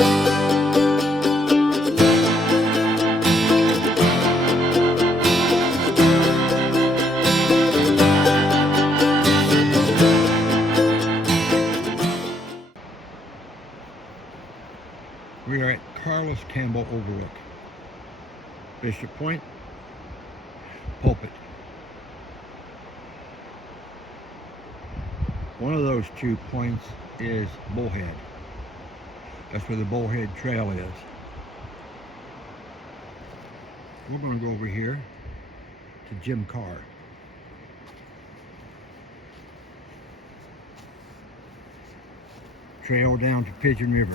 We are at Carlos Campbell Overlook, Bishop Point, Pulpit. One of those 2 points is Bullhead. That's where the Bullhead Trail is. We're going to go over here to Jim Carr. Trail down to Pigeon River.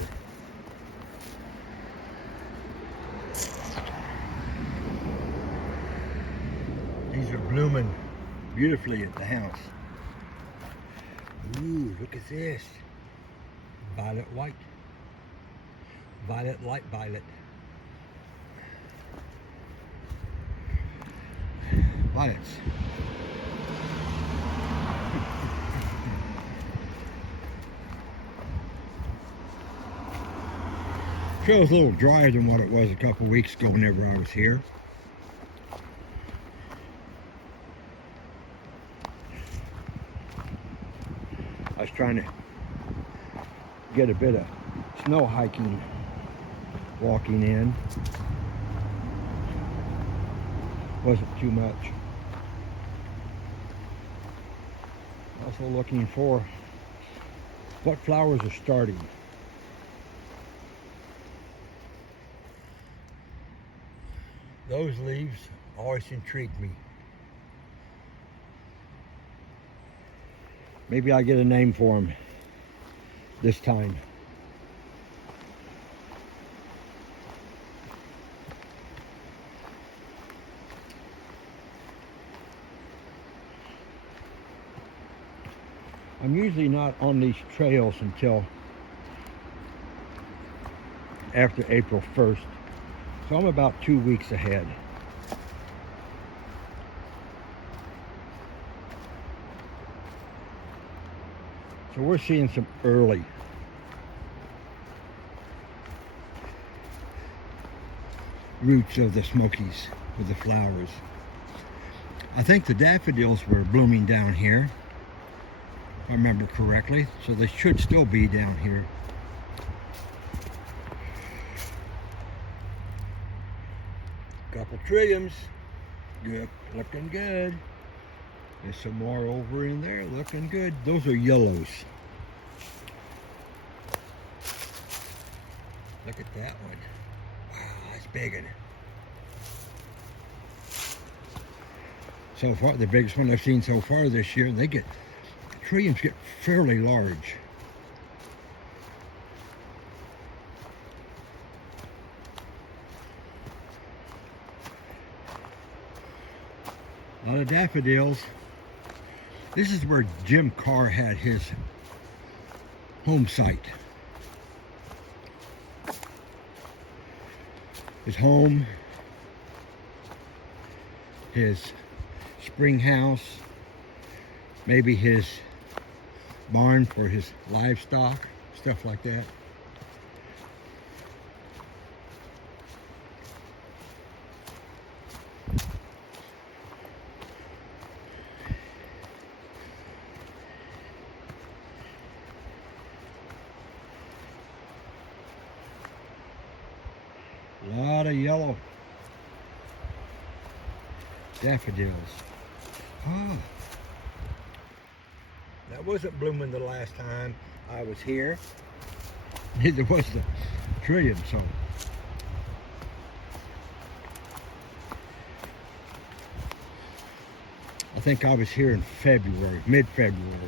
These are blooming beautifully at the house. Ooh, look at this. Violet white. Violet, light violet. Violets. Trail's a little drier than what it was a couple weeks ago whenever I was here. I was trying to get a bit of snow hiking, walking in. Wasn't too much. Also looking for what flowers are starting. Those leaves always intrigue me. Maybe I'll get a name for them this time. I'm usually not on these trails until after April 1st, so I'm about 2 weeks ahead. So we're seeing some early roots of the Smokies with the flowers. I think the daffodils were blooming down here, if I remember correctly, so they should still be down here. Couple trilliums, good, looking good. There's some more over in there, looking good. Those are yellows. Look at that one. Wow, that's big one. So far, the biggest one I've seen so far this year, trilliums get fairly large. A lot of daffodils. This is where Jim Carr had his home site. His home, his spring house, maybe his barn for his livestock, stuff like that. A lot of yellow daffodils. Oh, that wasn't blooming the last time I was here. Neither was the trillium, so. I think I was here in February, mid-February.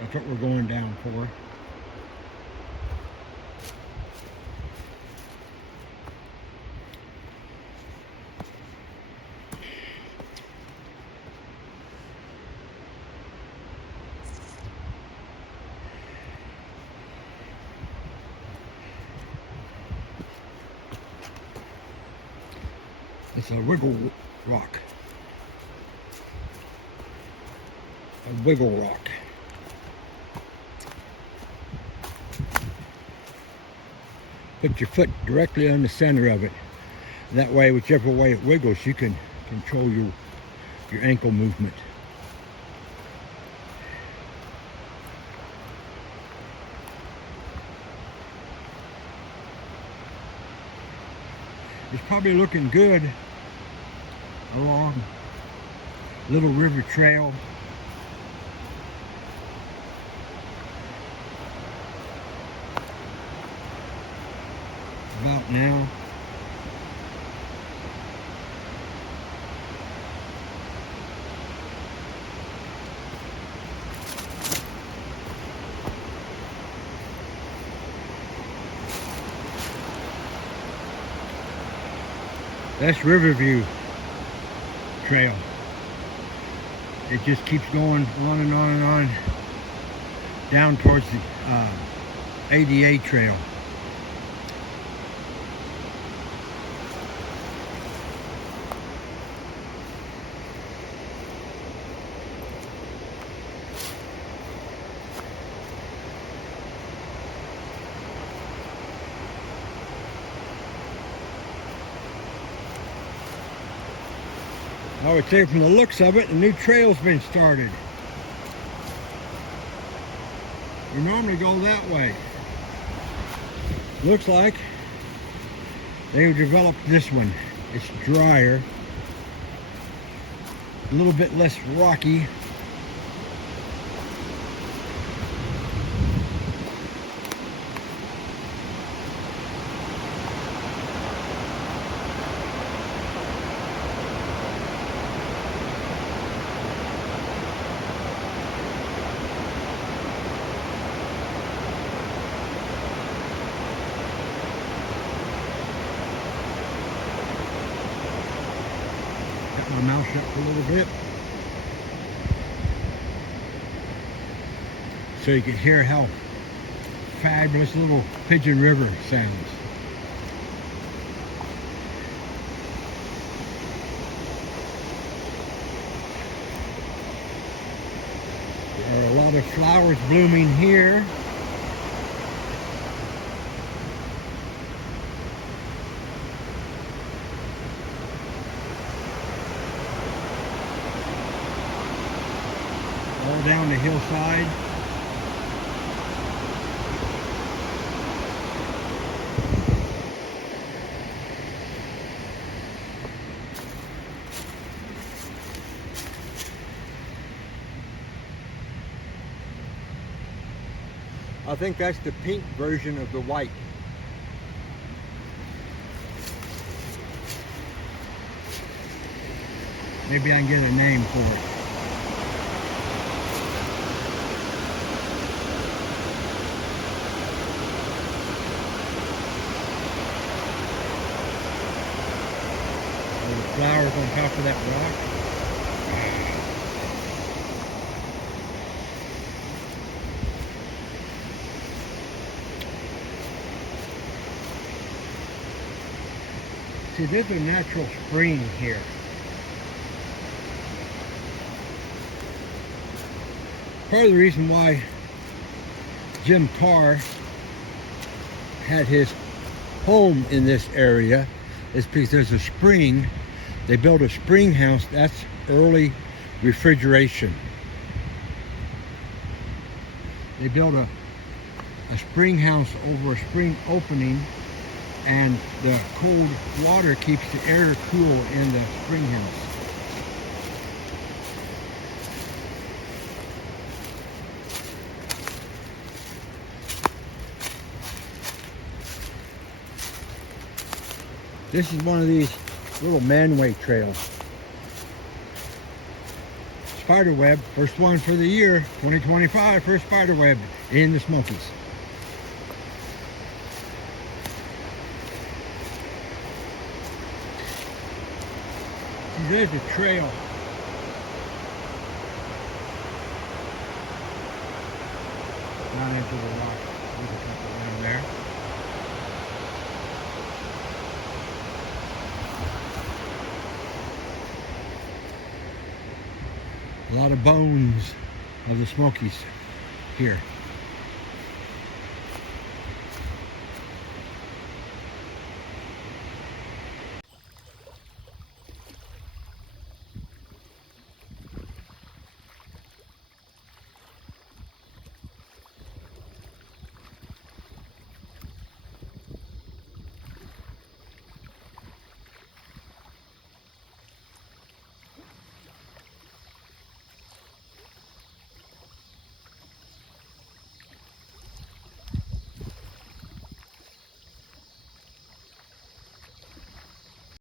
That's what we're going down for. It's a wiggle rock. A wiggle rock. Put your foot directly on the center of it. That way, whichever way it wiggles, you can control your ankle movement. It's probably looking good along Little River Trail. About now. That's Riverview Trail. It just keeps going on and on and on down towards the ADA Trail. I would say from the looks of it, a new trail's been started. We normally go that way. Looks like they've developed this one. It's drier, a little bit less rocky. My mouth shut for a little bit so you can hear how fabulous Little Pigeon River sounds. There are a lot of flowers blooming here. All down the hillside. I think that's the pink version of the white. Maybe I can get a name for it. Flowers on top of that rock. See, there's a natural spring here. Part of the reason why Jim Carr had his home in this area is because there's a spring. They built a spring house. That's early refrigeration. They built a spring house over a spring opening, and the cold water keeps the air cool in the spring house. This is one of these little manway trails. Spiderweb, first one for the year, 2025, first spiderweb in the Smokies. There's a trail. Down into the rock. There's a couple down there. A lot of bones of the Smokies here.